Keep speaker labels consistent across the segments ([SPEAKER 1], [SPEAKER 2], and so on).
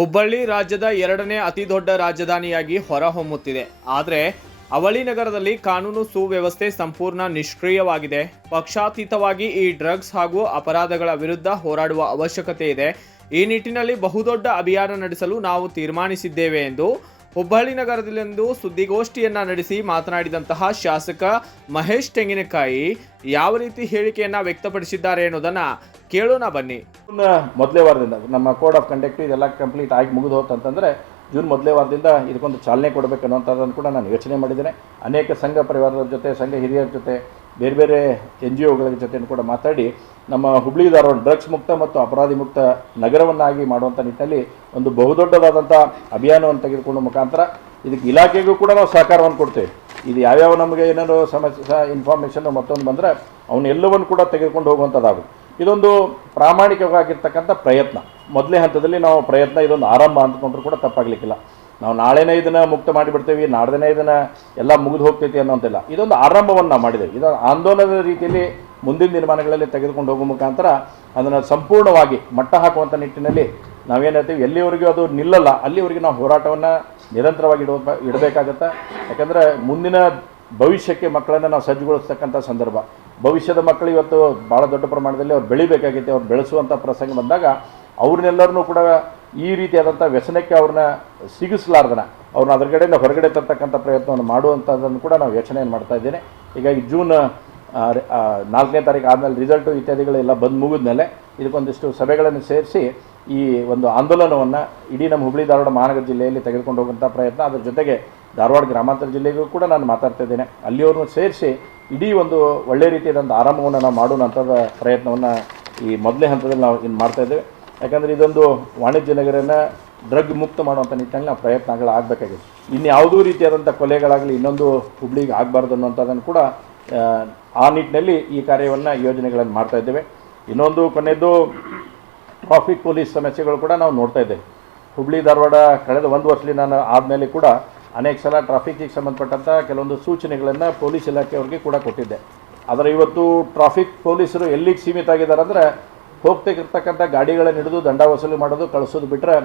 [SPEAKER 1] ಹುಬ್ಬಳ್ಳಿ ರಾಜ್ಯದ ಎರಡನೇ ಅತಿ ದೊಡ್ಡ ರಾಜಧಾನಿಯಾಗಿ ಹೊರಹೊಮ್ಮುತ್ತಿದೆ. ಆದರೆ ಅವಳಿ ನಗರದಲ್ಲಿ ಕಾನೂನು ಸುವ್ಯವಸ್ಥೆ ಸಂಪೂರ್ಣ ನಿಷ್ಕ್ರಿಯವಾಗಿದೆ. ಪಕ್ಷಾತೀತವಾಗಿ ಈ ಡ್ರಗ್ಸ್ ಹಾಗೂ ಅಪರಾಧಗಳ ವಿರುದ್ಧ ಹೋರಾಡುವ ಅವಶ್ಯಕತೆ ಇದೆ. ಈ ನಿಟ್ಟಿನಲ್ಲಿ ಬಹುದೊಡ್ಡ ಅಭಿಯಾನ ನಡೆಸಲು ನಾವು ತೀರ್ಮಾನಿಸಿದ್ದೇವೆ ಎಂದು ಹುಬ್ಬಳ್ಳಿ ನಗರದಲ್ಲಿಂದು ಸುದ್ದಿಗೋಷ್ಠಿಯನ್ನ ನಡೆಸಿ ಮಾತನಾಡಿದಂತಹ ಶಾಸಕ ಮಹೇಶ್ ತೆಂಗಿನಕಾಯಿ ಯಾವ ರೀತಿ ಹೇಳಿಕೆಯನ್ನ ವ್ಯಕ್ತಪಡಿಸಿದ್ದಾರೆ ಅನ್ನೋದನ್ನ ಕೇಳೋಣ ಬನ್ನಿ.
[SPEAKER 2] ಮೊದಲೇ ವಾರದಿಂದ ನಮ್ಮ ಕೋಡ್ ಆಫ್ ಕಂಡಕ್ಟ್ ಇದೆಲ್ಲ ಕಂಪ್ಲೀಟ್ ಆಗಿ ಮುಗಿದು ಹೋತಂತಂದ್ರೆ ಜೂನ್ ಮೊದಲೇ ವಾರದಿಂದ ಇದಕ್ಕೊಂದು ಚಾಲನೆ ಕೊಡಬೇಕು ಅನ್ನೋಂಥದ್ದನ್ನು ಕೂಡ ನಾನು ಯೋಚನೆ ಮಾಡಿದ್ದೇನೆ. ಅನೇಕ ಸಂಘ ಪರಿವಾರದ ಜೊತೆ, ಸಂಘ ಹಿರಿಯರ ಜೊತೆ ಬೇರೆ ಬೇರೆ ಎನ್ ಜಿ ಒಗಳ ಕೂಡ ಮಾತಾಡಿ, ನಮ್ಮ ಹುಬ್ಳಿ ಧಾರವಾಡ ಡ್ರಗ್ಸ್ ಮುಕ್ತ ಮತ್ತು ಅಪರಾಧಿ ಮುಕ್ತ ನಗರವನ್ನಾಗಿ ಮಾಡುವಂಥ ನಿಟ್ಟಿನಲ್ಲಿ ಒಂದು ಬಹುದೊಡ್ಡದಾದಂಥ ಅಭಿಯಾನವನ್ನು ತೆಗೆದುಕೊಂಡ ಮುಖಾಂತರ ಇದಕ್ಕೆ ಇಲಾಖೆಗೂ ಕೂಡ ನಾವು ಸಹಕಾರವನ್ನು ಕೊಡ್ತೇವೆ. ಇದು ಯಾವ್ಯಾವ ನಮಗೆ ಏನಾದ್ರು ಸಮಸ್ಯೆ ಇನ್ಫಾರ್ಮೇಷನ್ ಮತ್ತೊಂದು ಬಂದರೆ ಅವನ್ನೆಲ್ಲವನ್ನು ಕೂಡ ತೆಗೆದುಕೊಂಡು ಹೋಗುವಂಥದ್ದಾಗುತ್ತೆ ಇದೊಂದು ಪ್ರಾಮಾಣಿಕವಾಗಿರ್ತಕ್ಕಂಥ ಪ್ರಯತ್ನ. ಮೊದಲೇ ಹಂತದಲ್ಲಿ ನಾವು ಪ್ರಯತ್ನ ಇದೊಂದು ಆರಂಭ ಅಂದ್ಕೊಂಡ್ರೂ ಕೂಡ ತಪ್ಪಾಗಲಿಕ್ಕಿಲ್ಲ. ನಾವು ನಾಳೆನೇ ಇದನ್ನು ಮುಕ್ತ ಮಾಡಿಬಿಡ್ತೇವೆ ನಾಡ್ದೇ ಇದನ್ನು ಎಲ್ಲ ಮುಗಿದು ಹೋಗ್ತೈತಿ ಅನ್ನೋಂತಿಲ್ಲ. ಇದೊಂದು ಆರಂಭವನ್ನು ನಾವು ಮಾಡಿದ್ದೇವೆ. ಇದು ಆಂದೋಲನದ ರೀತಿಯಲ್ಲಿ ಮುಂದಿನ ನಿರ್ಮಾಣಗಳಲ್ಲಿ ತೆಗೆದುಕೊಂಡು ಹೋಗುವ ಮುಖಾಂತರ ಅದನ್ನು ಸಂಪೂರ್ಣವಾಗಿ ಮಟ್ಟ ಹಾಕುವಂಥ ನಿಟ್ಟಿನಲ್ಲಿ ನಾವೇನು ಹೇಳ್ತೀವಿ, ಎಲ್ಲಿವರೆಗೂ ಅದು ನಿಲ್ಲಲ್ಲ, ಅಲ್ಲಿವರೆಗೂ ನಾವು ಹೋರಾಟವನ್ನು ನಿರಂತರವಾಗಿ ಇಡುವ ಇಡಬೇಕಾಗತ್ತೆ. ಯಾಕಂದರೆ ಮುಂದಿನ ಭವಿಷ್ಯಕ್ಕೆ ಮಕ್ಕಳನ್ನು ನಾವು ಸಜ್ಜುಗೊಳಿಸ್ತಕ್ಕಂಥ ಸಂದರ್ಭ. ಭವಿಷ್ಯದ ಮಕ್ಕಳು ಇವತ್ತು ಭಾಳ ದೊಡ್ಡ ಪ್ರಮಾಣದಲ್ಲಿ ಅವ್ರು ಬೆಳಿಬೇಕಾಗೈತೆ, ಅವ್ರು ಬೆಳೆಸುವಂಥ ಪ್ರಸಂಗ ಬಂದಾಗ ಅವ್ರನ್ನೆಲ್ಲರನ್ನೂ ಕೂಡ ಈ ರೀತಿಯಾದಂಥ ವ್ಯಸನಕ್ಕೆ ಅವ್ರನ್ನ ಸಿಗಿಸ್ಲಾರ್ದನ. ಅವ್ರನ್ನ ಅದರ ಕಡೆಯಿಂದ ಹೊರಗಡೆ ತರ್ತಕ್ಕಂಥ ಪ್ರಯತ್ನವನ್ನು ಮಾಡುವಂಥದ್ದನ್ನು ಕೂಡ ನಾವು ಯೋಚನೆಯನ್ನು ಮಾಡ್ತಾ ಇದ್ದೇನೆ. ಹೀಗಾಗಿ ಜೂನ್ ನಾಲ್ಕನೇ ತಾರೀಕು ಆದಮೇಲೆ ರಿಸಲ್ಟು ಇತ್ಯಾದಿಗಳೆಲ್ಲ ಬಂದು ಮುಗಿದ್ಮೇಲೆ ಇದಕ್ಕೊಂದಿಷ್ಟು ಸಭೆಗಳನ್ನು ಸೇರಿಸಿ ಈ ಒಂದು ಆಂದೋಲನವನ್ನು ಇಡೀ ನಮ್ಮ ಹುಬ್ಬಳ್ಳಿ ಧಾರವಾಡ, ಮಹಾನಗರ ಜಿಲ್ಲೆಯಲ್ಲಿ ತೆಗೆದುಕೊಂಡು ಹೋಗುವಂಥ ಪ್ರಯತ್ನ. ಅದರ ಜೊತೆಗೆ ಧಾರವಾಡ ಗ್ರಾಮಾಂತರ ಜಿಲ್ಲೆಗೂ ಕೂಡ ನಾನು ಮಾತಾಡ್ತಾ ಇದ್ದೇನೆ. ಅಲ್ಲಿಯವ್ರನ್ನೂ ಸೇರಿಸಿ ಇಡೀ ಒಂದು ಒಳ್ಳೆ ರೀತಿಯಾದಂಥ ಆರಂಭವನ್ನು ನಾವು ಮಾಡುವಂಥದ್ದು ಪ್ರಯತ್ನವನ್ನು ಈ ಮೊದಲನೇ ಹಂತದಲ್ಲಿ ನಾವು ಇನ್ನು ಮಾಡ್ತಾ ಇದ್ದೇವೆ. ಯಾಕಂದರೆ ಇದೊಂದು ವಾಣಿಜ್ಯ ನಗರನ ಡ್ರಗ್ ಮುಕ್ತ ಮಾಡುವಂಥ ನಿಟ್ಟಿನಲ್ಲಿ ನಾವು ಪ್ರಯತ್ನಗಳು ಆಗಬೇಕಾಗಿದೆ. ಇನ್ನು ಯಾವುದೂ ರೀತಿಯಾದಂಥ ಕೊಲೆಗಳಾಗಲಿ ಇನ್ನೊಂದು ಹುಬ್ಳಿಗೆ ಆಗಬಾರ್ದು ಅನ್ನುವಂಥದ್ದನ್ನು ಕೂಡ ಆ, ನಿಟ್ಟಿನಲ್ಲಿ ಈ ಕಾರ್ಯವನ್ನು ಯೋಜನೆಗಳನ್ನು ಮಾಡ್ತಾ ಇದ್ದೇವೆ. ಇನ್ನೊಂದು ಕೊನೆಯದು ಟ್ರಾಫಿಕ್ ಪೊಲೀಸ್ ಸಮಸ್ಯೆಗಳು ಕೂಡ ನಾವು ನೋಡ್ತಾ ಇದ್ದೇವೆ. ಹುಬ್ಳಿ ಧಾರವಾಡ ಕಳೆದ ಒಂದು ವರ್ಷದಲ್ಲಿ ನಾನು ಆದಮೇಲೆ ಕೂಡ ಅನೇಕ ಸಲ ಟ್ರಾಫಿಕ್ಕಿಗೆ ಸಂಬಂಧಪಟ್ಟಂಥ ಕೆಲವೊಂದು ಸೂಚನೆಗಳನ್ನು ಪೊಲೀಸ್ ಇಲಾಖೆಯವ್ರಿಗೆ ಕೂಡ ಕೊಟ್ಟಿದ್ದೆ. ಆದರೆ ಇವತ್ತು ಟ್ರಾಫಿಕ್ ಪೊಲೀಸರು ಎಲ್ಲಿಗೆ ಸೀಮಿತ ಆಗಿದ್ದಾರೆ ಅಂದರೆ ಹೋಗ್ತಿರ್ತಕ್ಕಂಥ ಗಾಡಿಗಳನ್ನು ಹಿಡಿದು ದಂಡ ವಸೂಲಿ ಮಾಡೋದು, ಕಳಿಸೋದು ಬಿಟ್ಟರೆ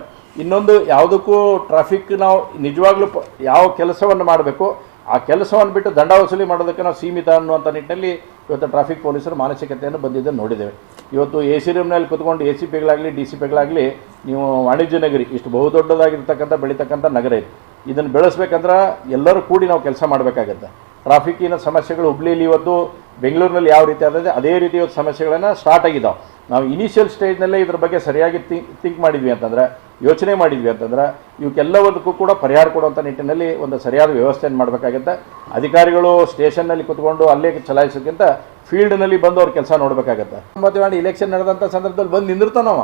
[SPEAKER 2] ಇನ್ನೊಂದು ಯಾವುದಕ್ಕೂ ಟ್ರಾಫಿಕ್ ನಾವು ನಿಜವಾಗ್ಲೂ ಯಾವ ಕೆಲಸವನ್ನು ಮಾಡಬೇಕು, ಆ ಕೆಲಸವನ್ನು ಬಿಟ್ಟು ದಂಡ ವಸೂಲಿ ಮಾಡೋದಕ್ಕೆ ನಾವು ಸೀಮಿತ ಅನ್ನುವಂಥ ನಿಟ್ಟಿನಲ್ಲಿ ಇವತ್ತು ಟ್ರಾಫಿಕ್ ಪೊಲೀಸರು ಮಾನಸಿಕತೆಯನ್ನು ಬಂದಿದ್ದನ್ನು ನೋಡಿದ್ದೇವೆ. ಇವತ್ತು ಎ ಸಿ ರೂಮ್ನಲ್ಲಿ ಕುತ್ಕೊಂಡು ಎ ಸಿ ಪಿಗಳಾಗಲಿ ಡಿ ಸಿ ಪಿಗಳಾಗಲಿ ನೀವು ವಾಣಿಜ್ಯ ನಗರಿ, ಇಷ್ಟು ಬಹುದೊಡ್ಡದಾಗಿರ್ತಕ್ಕಂಥ ಬೆಳೀತಕ್ಕಂಥ ನಗರ ಇದು. ಇದನ್ನು ಬೆಳೆಸ್ಬೇಕಂದ್ರೆ ಎಲ್ಲರೂ ಕೂಡಿ ನಾವು ಕೆಲಸ ಮಾಡಬೇಕಾಗತ್ತೆ. ಟ್ರಾಫಿಕ್ಕಿನ ಸಮಸ್ಯೆಗಳು ಹುಬ್ಳಿಯಲ್ಲಿ ಇವತ್ತು ಬೆಂಗಳೂರಿನಲ್ಲಿ ಯಾವ ರೀತಿ ಆದರೆ ಅದೇ ರೀತಿ ಇವತ್ತು ಸಮಸ್ಯೆಗಳನ್ನು ಸ್ಟಾರ್ಟ್ ಆಗಿದ್ದಾವೆ ನಾವು ಇನಿಷಿಯಲ್ ಸ್ಟೇಜ್ನಲ್ಲೇ ಇದ್ರ ಬಗ್ಗೆ ಸರಿಯಾಗಿ ಥಿಂಕ್ ಥಿಂಕ್ ಮಾಡಿದ್ವಿ ಅಂತಂದರೆ, ಯೋಚನೆ ಮಾಡಿದ್ವಿ ಅಂತಂದ್ರೆ ಇವಕ್ಕೆಲ್ಲವದಕ್ಕೂ ಕೂಡ ಪರಿಹಾರ ಕೊಡುವಂಥ ನಿಟ್ಟಿನಲ್ಲಿ ಒಂದು ಸರಿಯಾದ ವ್ಯವಸ್ಥೆಯನ್ನು ಮಾಡಬೇಕಾಗುತ್ತೆ. ಅಧಿಕಾರಿಗಳು ಸ್ಟೇಷನ್ನಲ್ಲಿ ಕುತ್ಕೊಂಡು ಅಲ್ಲೇ ಚಲಾಯಿಸೋಕ್ಕಿಂತ ಫೀಲ್ಡ್ನಲ್ಲಿ ಬಂದು ಅವ್ರ ಕೆಲಸ ನೋಡಬೇಕಾಗತ್ತೆ. ಮತ್ತು ಮಾಡಿ ಇಲೆಕ್ಷನ್ ನಡೆದಂಥ ಸಂದರ್ಭದಲ್ಲಿ ಬಂದು ನಿಂದಿರ್ತಾನವ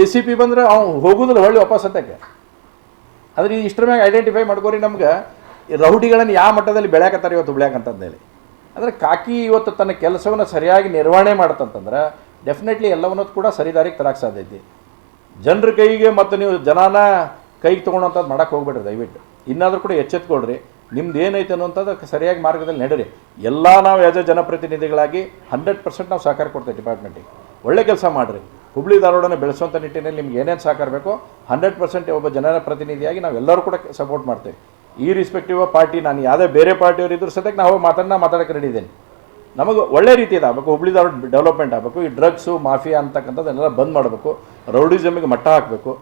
[SPEAKER 2] ಎ ಸಿ ಪಿ ಬಂದರೆ ಅವ್ನು ಹೋಗುದಿಲ್ಲ, ಹೊಳ್ಳಿ ವಾಪಸ್ ಹತ್ತಕ್ಕೆ ಆದರೆ ಇಷ್ಟರ ಮ್ಯಾಗ ಐಡೆಂಟಿಫೈ ಮಾಡ್ಕೋರಿ ನಮ್ಗೆ. ರೌಡಿಗಳನ್ನು ಯಾವ ಮಟ್ಟದಲ್ಲಿ ಬೆಳೆಯಕತ್ತಾರೆ ಇವತ್ತು ಹೇಳಿ. ಅಂದರೆ ಕಾಕಿ ಇವತ್ತು ತನ್ನ ಕೆಲಸವನ್ನು ಸರಿಯಾಗಿ ನಿರ್ವಹಣೆ ಮಾಡುತ್ತಂತಂದ್ರೆ ಡೆಫಿನೆಟ್ಲಿ ಎಲ್ಲವನ್ನೂ ಕೂಡ ಸರಿದಾರಿಗೆ ತರಕ್ಕೆ ಐತಿ. ಜನರ ಕೈಗೆ ಮತ್ತು ನೀವು ಜನಾನ ಕೈಗೆ ತೊಗೊಳೋಂಥದ್ದು ಮಾಡಕ್ಕೆ ಹೋಗ್ಬೇಡ್ರಿ ದಯವಿಟ್ಟು. ಇನ್ನಾದರೂ ಕೂಡ ಎಚ್ಚೆತ್ಕೊಳ್ರಿ. ನಿಮ್ದು ಏನೈತೆ ಅನ್ನೋಂಥದ್ದು ಸರಿಯಾಗಿ ಮಾರ್ಗದಲ್ಲಿ ನಡೀರಿ. ಎಲ್ಲ ನಾವು ಆ್ಯಸ್ ಜನಪ್ರತಿನಿಧಿಗಳಾಗಿ ಹಂಡ್ರೆಡ್ ಪರ್ಸೆಂಟ್ ನಾವು ಸಹಕಾರ ಕೊಡ್ತೇವೆ ಡಿಪಾರ್ಟ್ಮೆಂಟಿಗೆ ಒಳ್ಳೆ ಕೆಲಸ ಮಾಡಿರಿ. ಹುಬ್ಳಿ ಧಾರವಾಡನ ಬೆಳೆಸುವಂಥ ನಿಟ್ಟಿನಲ್ಲಿ ನಿಮ್ಗೆ ಏನೇನು ಸಹಕಾರ ಬೇಕೋ ಹಂಡ್ರೆಡ್ ಪರ್ಸೆಂಟ್ ಒಬ್ಬ ಜನರ ಪ್ರತಿನಿಧಿಯಾಗಿ ನಾವೆಲ್ಲರೂ ಕೂಡ ಸಪೋರ್ಟ್ ಮಾಡ್ತೇವೆ. ಈ ರಿಸ್ಪೆಕ್ಟಿವ್ ಪಾರ್ಟಿ ನಾನು ಯಾವುದೇ ಬೇರೆ ಪಾರ್ಟಿಯವರು ಇದ್ರು ಸದ್ಯಕ್ಕೆ ನಾವು ಮಾತನ್ನ ಮಾತಾಡಕ್ಕೆ ರೆಡಿ ಇದ್ದೇನೆ. ನಮಗೆ ಒಳ್ಳೆ ರೀತಿ ಆಗಬೇಕು ಹುಬ್ಳಿ ಧಾರವಾಡ ಡೆವಲಪ್ಮೆಂಟ್ ಆಗಬೇಕು, ಈ ಡ್ರಗ್ಸು ಮಾಫಿಯಾ ಅಂತಕ್ಕಂಥದ್ದನ್ನೆಲ್ಲ ಬಂದ್ ಮಾಡಬೇಕು ರೌಡಿಸಮಿಗೆ ಮಟ್ಟ ಹಾಕಬೇಕು.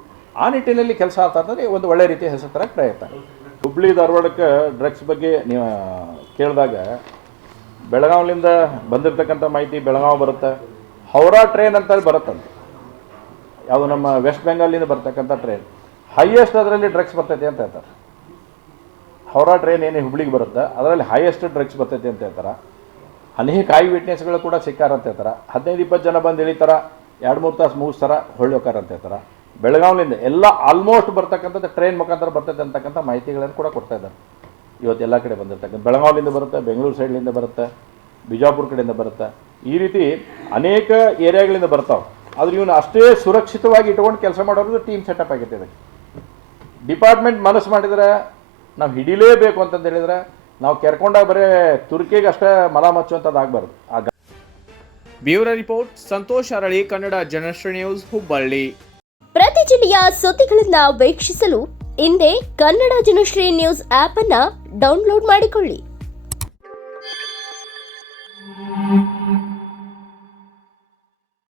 [SPEAKER 2] ಆ ನಿಟ್ಟಿನಲ್ಲಿ ಕೆಲಸ ಆಗ್ತಾ ಅಂತಂದರೆ ಒಂದು ಒಳ್ಳೆ ರೀತಿಯ ಹೆಸರು ತರಕ್ಕೆ ಪ್ರಯತ್ನ. ಹುಬ್ಳಿ, ಧಾರವಾಡಕ್ಕೆ ಡ್ರಗ್ಸ್ ಬಗ್ಗೆ ನೀವು ಕೇಳಿದಾಗ ಬೆಳಗಾವಿಲಿಂದ ಬಂದಿರತಕ್ಕಂಥ ಮಾಹಿತಿ ಬೆಳಗಾವಿ ಬರುತ್ತೆ. ಹೌರಾ ಟ್ರೈನ್ ಅಂತ ಬರುತ್ತಂತೆ. ಯಾವುದು ನಮ್ಮ ವೆಸ್ಟ್ ಬೆಂಗಾಲಿಂದ ಬರ್ತಕ್ಕಂಥ ಟ್ರೈನ್ ಹೈಯೆಸ್ಟ್ ಅದರಲ್ಲಿ ಡ್ರಗ್ಸ್ ಬರ್ತೈತಿ ಅಂತ ಹೇಳ್ತಾರೆ. ಹೌರಾ ಟ್ರೈನ್ ಏನು ಹುಬ್ಳಿಗೆ ಬರುತ್ತೆ? ಅದರಲ್ಲಿ ಹೈಯೆಸ್ಟ್ ಡ್ರಗ್ಸ್ ಬರ್ತೈತೆ ಅಂತ ಹೇಳ್ತಾರೆ? ಅನೇಕ ಐ ವಿಟ್ನೆಸ್ಗಳು ಕೂಡ ಸಿಕ್ಕಾರ ಅಂತ ಹೇಳ್ತಾರೆ? ಹದಿನೈದು, ಇಪ್ಪತ್ತು ಜನ ಬಂದು ಇಳಿತಾರ ಎರಡು, ಮೂರು ತಾಸು ಮೂರು ಹೊಳ್ಳಿ ಹೊಳ್ಳೋಕಾರ ಅಂತ ಹೇಳ್ತಾರೆ? ಬೆಳಗಾವಿನಿಂದ ಎಲ್ಲ ಆಲ್ಮೋಸ್ಟ್ ಬರ್ತಕ್ಕಂಥದ್ದು ಟ್ರೈನ್ ಮುಖಾಂತರ ಬರ್ತೈತೆ ಅಂತಕ್ಕಂಥ ಮಾಹಿತಿಗಳನ್ನು ಕೂಡ ಕೊಡ್ತಾ ಇದ್ದಾರೆ. ಇವತ್ತು ಎಲ್ಲ ಕಡೆ ಬಂದಿರ್ತಕ್ಕಂಥ ಬೆಳಗಾವಿಲಿಂದ ಬರುತ್ತೆ, ಬೆಂಗಳೂರು ಸೈಡ್ಲಿಂದ ಬರುತ್ತೆ, ಬಿಜಾಪುರ ಕಡೆಯಿಂದ ಬರುತ್ತೆ. ಈ ರೀತಿ ಅನೇಕ ಏರಿಯಾಗಳಿಂದ ಬರ್ತಾವೆ. ಆದ್ರೆ ಇವನು ಅಷ್ಟೇ ಸುರಕ್ಷಿತವಾಗಿ ಇಟ್ಕೊಂಡು ಕೆಲಸ ಮಾಡೋದು ಟೀಮ್ ಸೆಟಪ್ ಆಗೈತೆ ಇದಕ್ಕೆ ಡಿಪಾರ್ಟ್ಮೆಂಟ್ ಮನಸ್ಸು ಮಾಡಿದರೆ ನಾವು ಹಿಡಿಲೇಬೇಕು ಅಂತಂದು ಹೇಳಿದ್ರೆ ನಾವು ಕೆರ್ಕೊಂಡಾಗ ಬರೀ ತುರ್ಕಿಗೆ ಅಷ್ಟೇ ಮಲ ಮಚ್ಚುವಂಥದ್ದು ಆಗಬಾರ್ದು. ಆಗ
[SPEAKER 1] ಬ್ಯೂರೋ ರಿಪೋರ್ಟ್ ಸಂತೋಷ್ ಅರಳಿ ಕನ್ನಡ ಜನಶ್ರೀ ನ್ಯೂಸ್ ಹುಬ್ಬಳ್ಳಿ.
[SPEAKER 3] ಪ್ರತಿ ಜಿಲ್ಲೆಯ ಸುದ್ದಿಗಳನ್ನು ಸುದ್ದಿಗಳನ್ನ ವೀಕ್ಷಿಸಲು ಹಿಂದೆ ಕನ್ನಡ ಜನಶ್ರೀ ನ್ಯೂಸ್ ಆಪ್ ಅನ್ನ ಡೌನ್ಲೋಡ್ ಮಾಡಿಕೊಳ್ಳಿ.